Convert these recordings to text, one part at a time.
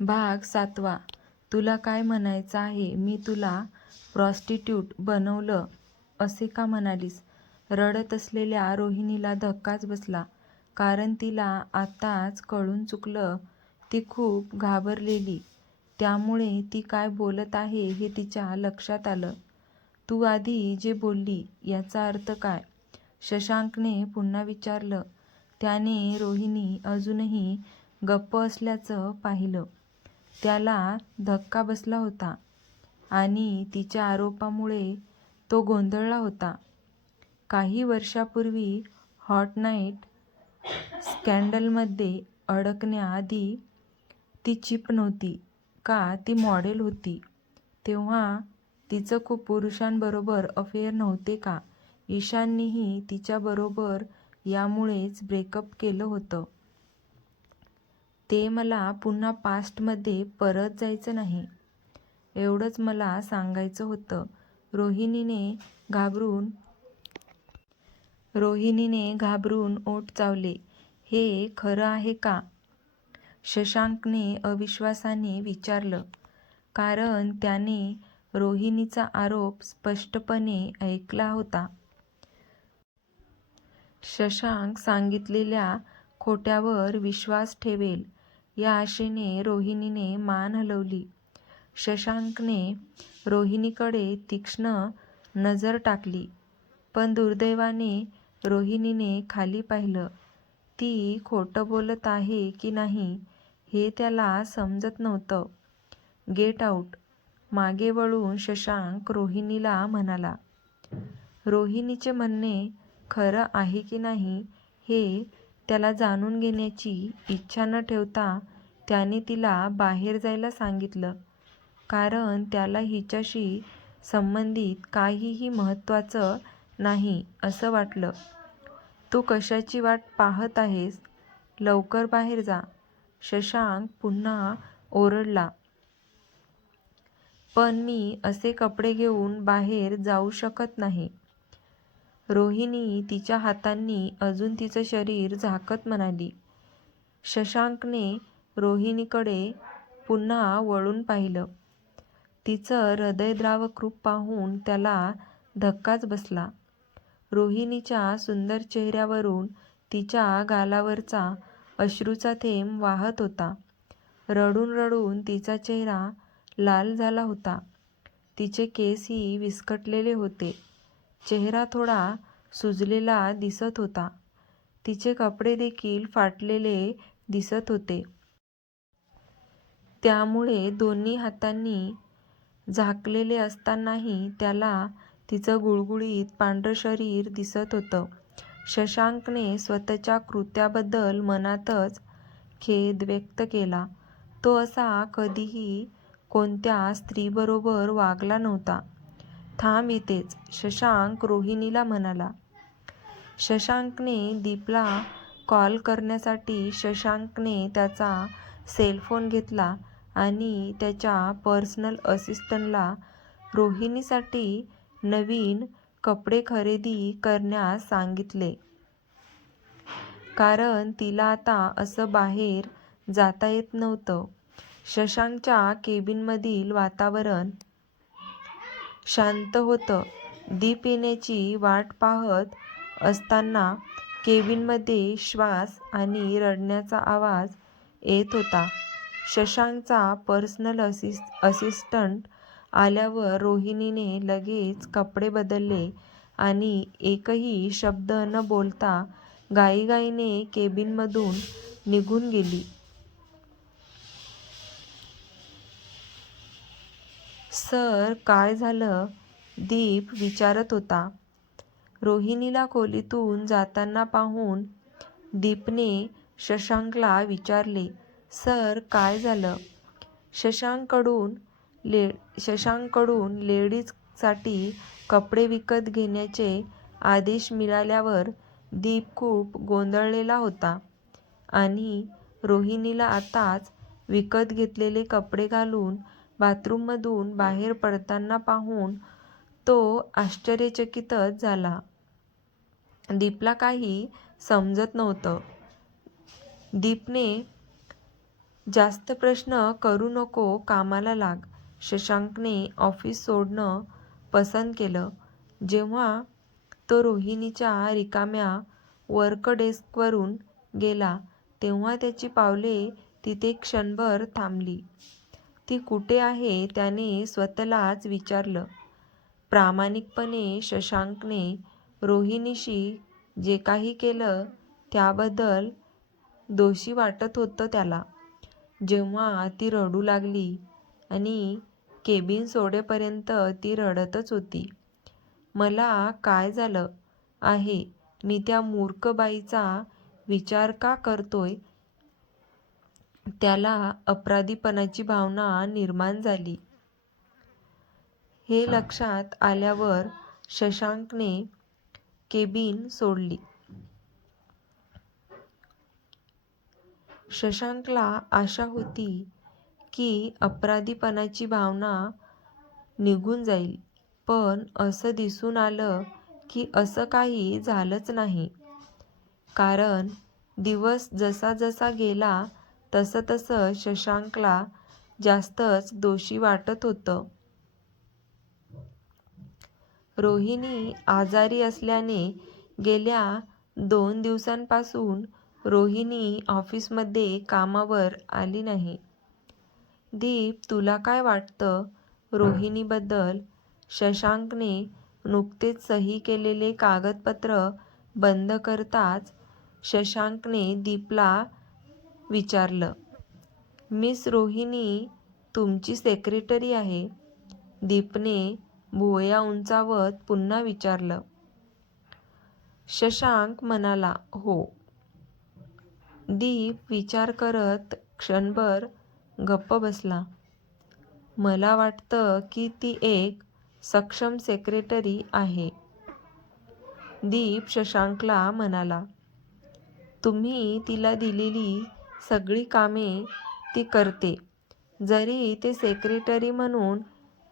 भाग 7. तुला काय म्हणायचं आहे? मी तुला प्रॉस्टिट्यूट बनवलं असे का म्हणालीस? रडत असलेल्या रोहिणीला धक्काच बसला. कारण तिला आत्ताच कळून चुकलं. ती खूप घाबरलेली. त्यामुळे ती काय बोलत आहे हे तिच्या लक्षात आलं. तू आधी जे बोलली याचा अर्थ काय? शशांकने पुन्हा विचारलं. त्याने रोहिणी अजूनही गप्प असल्याचं पाहिलं. त्याला धक्का बसला होता आणि तिच्या आरोपामुळे तो गोंधळला होता. काही वर्षापूर्वी हॉट नाईट स्कँडलमध्ये अडकण्याआधी ती चिप नव्हती का? ती मॉडेल होती. तेव्हा तिचं खूप पुरुषांबरोबर अफेअर नव्हते का? ईशाननेही तिच्याबरोबर यामुळेच ब्रेकअप केलं होतं. ते मला पुन्हा पास्टमध्ये परत जायचं नाही, एवढंच मला सांगायचं होतं. रोहिणीने घाबरून ओठ चावले. हे खरं आहे का? शशांकने अविश्वासाने विचारलं. कारण त्याने रोहिणीचा आरोप स्पष्टपणे ऐकला होता. शशांक सांगितलेल्या खोट्यावर विश्वास ठेवेल या आशेने रोहिणीने मान हलवली. शशांकने रोहिणीकडे तीक्ष्ण नजर टाकली. पण दुर्दैवाने रोहिणीने खाली पाहिलं. ती खोटं बोलत आहे की नाही हे त्याला समजत नव्हतं. Get out. मागे वळून शशांक रोहिणीला म्हणाला. रोहिणीचे म्हणणे खरं आहे की नाही हे त्याला जाणून घेण्याची इच्छा न ठेवता त्याने तिला बाहेर जायला सांगितलं. कारण त्याला हिच्याशी संबंधित काहीही महत्त्वाचं नाही असं वाटलं. तू कशाची वाट पाहत आहेस? लवकर बाहेर जा. शशांक पुन्हा ओरडला. पण मी असे कपडे घेऊन बाहेर जाऊ शकत नाही. रोहिणी तिच्या हातांनी अजून तिचं शरीर झाकत म्हणाली. शशांकने रोहिणीकडे पुन्हा वळून पाहिलं. तिचं हृदयद्रावक रूप पाहून त्याला धक्काच बसला. रोहिणीच्या सुंदर चेहऱ्यावरून तिच्या गालावरचा अश्रूचा थेंब वाहत होता. रडून रडून तिचा चेहरा लाल झाला होता. तिचे केसही विस्कटलेले होते. चेहरा थोडा सुजलेला दिसत होता. तिचे कपडे देखील फाटलेले दिसत होते. त्यामुळे दोन्ही हातांनी झाकलेले असतानाही त्याला तिचं गुळगुळीत पांढरं शरीर दिसत होतं. शशांकने स्वतःच्या कृत्याबद्दल मनातच खेद व्यक्त केला. तो असा कधीही कोणत्या स्त्रीबरोबर वागला नव्हता. थांब इथेच, शशांक रोहिणीला म्हणाला. शशांकने दीपला कॉल करण्यासाठी शशांकने त्याचा सेलफोन घेतला आणि त्याच्या पर्सनल असिस्टंटला रोहिणीसाठी नवीन कपडे खरेदी करण्यास सांगितले. कारण तिला आता असं बाहेर जाता येत नव्हतं. शशांकच्या केबिनमधील वातावरण शांत होतं. दीप येण्याची वाट पाहत असताना केबिनमध्ये श्वास आणि रडण्याचा आवाज येत होता. शशांकचा पर्सनल असिस्टंट आल्यावर रोहिणीने लगेच कपडे बदलले आणि एकही शब्द न बोलता घाईघाईने केबिनमधून निघून गेली. सर, काय झालं? दीप विचारत होता. रोहिणीला खोलीतून जाताना पाहून दीपने शशांकला विचारले. सर, काय झालं? शशांककडून लेडीजसाठी कपडे विकत घेण्याचे आदेश मिळाल्यावर दीप खूप गोंधळलेला होता आणि रोहिणीला आताच विकत घेतलेले कपडे घालून बाथरूममधून बाहेर पडताना पाहून तो आश्चर्यचकितच झाला. दीपला काही समजत नव्हतं. दीपने जास्त प्रश्न करू नको, कामाला लाग. शशांकने ऑफिस सोडणं पसंत केलं. जेव्हा तो रोहिणीच्या रिकाम्या वर्क डेस्कवरून गेला तेव्हा त्याची पावले तिथे क्षणभर थांबली. ती कुठे आहे त्याने स्वतःलाच विचारलं. प्रामाणिकपणे शशांकने रोहिणीशी जे काही केलं त्याबद्दल दोषी वाटत होतं त्याला. जेव्हा ती रडू लागली आणि केबिन सोडेपर्यंत ती रडतच होती. मला काय झालं आहे, मी त्या मूर्ख बाईचा विचार का करतोय, त्याला अपराधीपणाची भावना निर्माण झाली. हे लक्षात आल्यावर शशांकने केबिन सोडली. शशांकला आशा होती की अपराधीपणाची भावना निघून जाईल, पण असं दिसून आलं की असं काही झालंच नाही. कारण दिवस जसा जसा गेला तसं तसं शशांकला जास्तच दोषी वाटत होतं. रोहिणी आजारी असल्याने गेल्या 2 दिवसांपासून रोहिणी ऑफिसमध्ये कामावर आली नाही. दीप, तुला काय वाटतं रोहिणीबद्दल? शशांकने नुकतेच सही केलेले कागदपत्र बंद करताच शशांकने दीपला विचारलं. मिस रोहिणी तुमची सेक्रेटरी आहे, दीपने भुवया उंचावत पुन्हा विचारलं. शशांक म्हणाला, हो. दीप विचार करत क्षणभर गप्प बसला. मला वाटतं की ती एक सक्षम सेक्रेटरी आहे, दीप शशांकला म्हणाला. तुम्ही तिला दिलेली सगळी कामे ती करते. जरी ते सेक्रेटरी म्हणून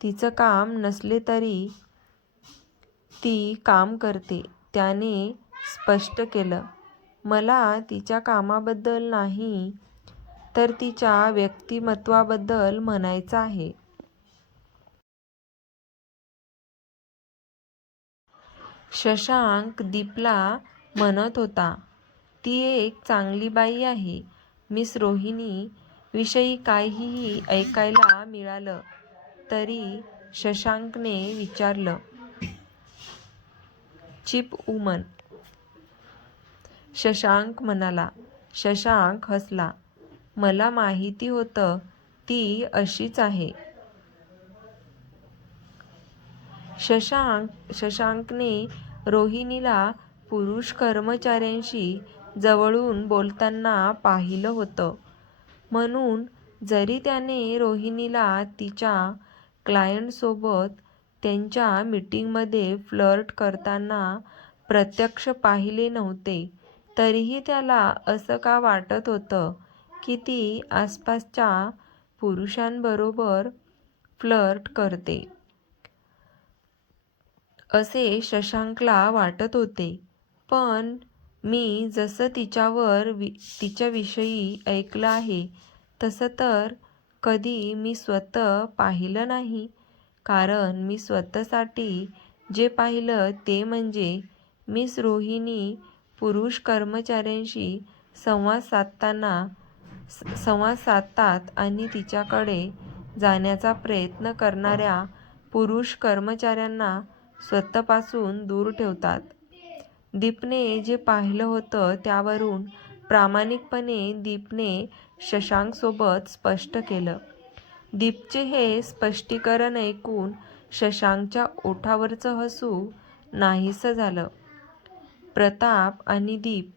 तिचं काम नसले तरी ती काम करते, त्याने स्पष्ट केलं. मला तिच्या कामाबद्दल नाही तर तिच्या व्यक्तिमत्वाबद्दल म्हणायचं आहे. शशांक दीपला म्हणत होता, ती एक चांगली बाई आहे. मिस रोहिणी विषयी काहीही ऐकायला मिळालं तरी शशांकने विचारलं. चीप वुमन, शशांक म्हणाला. शशांक हसला. मला माहिती होतं ती अशीच आहे. शशांकने रोहिणीला पुरुष कर्मचाऱ्यांशी जवळून बोलताना पाहिलं होतं. म्हणून जरी त्याने रोहिणीला तिच्या क्लायंटसोबत त्यांच्या मीटिंगमध्ये फ्लर्ट करताना प्रत्यक्ष पाहिले नव्हते, तरीही त्याला असं का वाटत होतं की ती आसपासच्या पुरुषांबरोबर फ्लर्ट करते, असे शशांकला वाटत होते. पण मी जसं तिच्याविषयी ऐकलं आहे तसं तर कधी मी स्वतः पाहिलं नाही. कारण मी स्वतःसाठी जे पाहिलं ते म्हणजे मिस रोहिणी पुरुष कर्मचाऱ्यांशी संवाद साधतात आणि तिच्याकडे जाण्याचा प्रयत्न करणाऱ्या पुरुष कर्मचाऱ्यांना स्वतःपासून दूर ठेवतात. दीपने जे पाहिलं होतं त्यावरून प्रामाणिकपणे दीपने शशांकसोबत स्पष्ट केलं. दीपचे हे स्पष्टीकरण ऐकून शशांकच्या ओठावरचं हसू नाहीसं झालं. प्रताप आणि दीप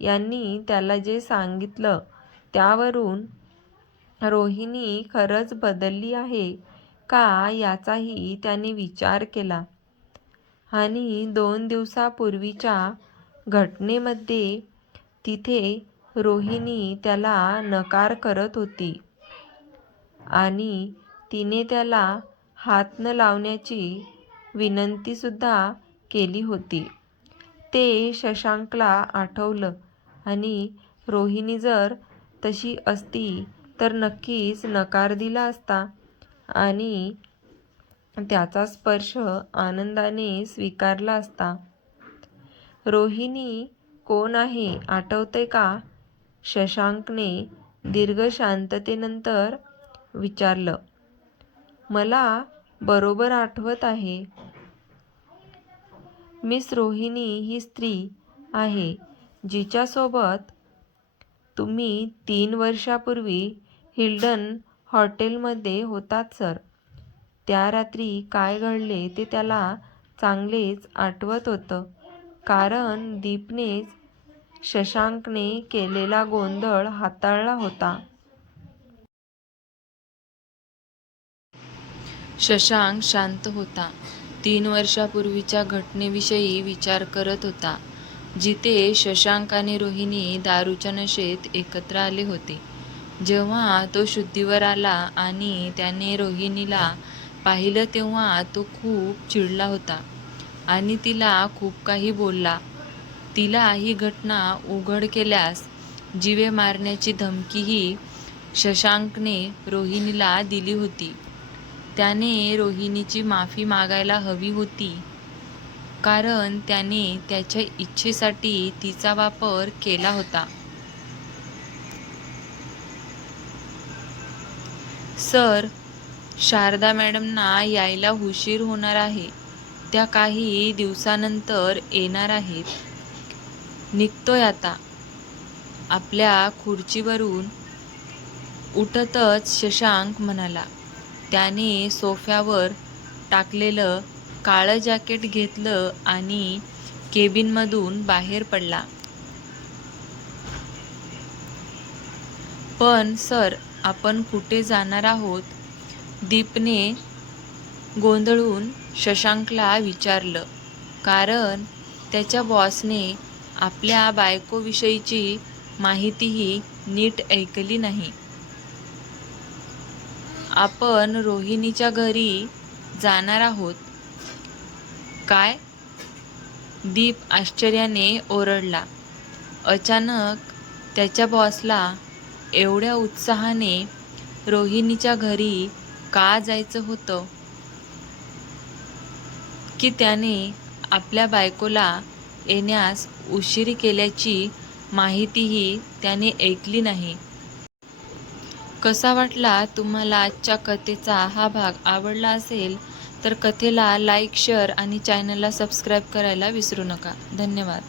यांनी त्याला जे सांगितलं त्यावरून रोहिणी खरंच बदलली आहे का याचाही त्याने विचार केला. आणि 2 दिवसापूर्वीच्या घटनेमध्ये तिथे रोहिणी त्याला नकार करत होती आणि तिने त्याला हात न लावण्याची विनंतीसुद्धा केली होती. ते शशांकला आठवलं आणि रोहिणी जर तशी असती तर नक्कीच नकार दिला असता आणि त्याचा स्पर्श आनंदाने स्वीकारला असता. रोहिणी कोण आहे आठवतंय का? शशांकने दीर्घ शांततेनंतर विचारलं. मला बरोबर आठवत आहे. मिस रोहिणी ही स्त्री आहे जिच्यासोबत तुम्ही 3 वर्षापूर्वी हिल्डन हॉटेलमध्ये होतात सर. त्या रात्री काय घडले ते त्याला चांगलेच आठवत होतं, कारण दीपनेच शशांकने केलेला गोंधळ हाताळला होता. शशांक शांत होता. 3 वर्षापूर्वीच्या घटनेविषयी विचार करत होता, जिथे शशांक आणि रोहिणी दारूच्या नशेत एकत्र आले होते. जेव्हा तो शुद्धीवर आला आणि त्याने रोहिणीला पाहिलं तेव्हा तो खूप चिडला होता आणि तिला खूप काही बोलला. तिला ही घटना उघड केल्यास जीवे मारण्याची धमकीही शशांकने रोहिणीला दिली होती. त्याने रोहिणीची माफी मागायला हवी होती, कारण त्याने त्याच्या इच्छेसाठी तिचा वापर केला होता. सर, शारदा मॅडमना यायला उशीर होणार आहे. त्या काही दिवसानंतर येणार आहेत. निघतोय आता. आपल्या खुर्चीवरून उठतच शशांक म्हणाला. त्याने सोफ्यावर टाकलेलं काळं जॅकेट घेतलं आणि केबिनमधून बाहेर पडला. पण सर, आपण कुठे जाणार आहोत? दीपने गोंधळून शशांकला विचारलं, कारण त्याच्या बॉसने आपल्या बायकोविषयीची माहितीही नीट ऐकली नाही. आपण रोहिणीच्या घरी जाणार आहोत. काय? दीप आश्चर्याने ओरडला. अचानक त्याच्या बॉसला एवढ्या उत्साहाने रोहिणीच्या घरी का जायचं होतं, की त्याने आपल्या बायकोला येण्यास उशीर केल्याची माहितीही त्याने ऐकली नाही. कसा वाटला तुम्हाला आजच्या कथेचा हा भाग? आवडला असेल तर कथेला लाईक, शेअर आणि चॅनलला सबस्क्राईब करायला विसरू नका. धन्यवाद.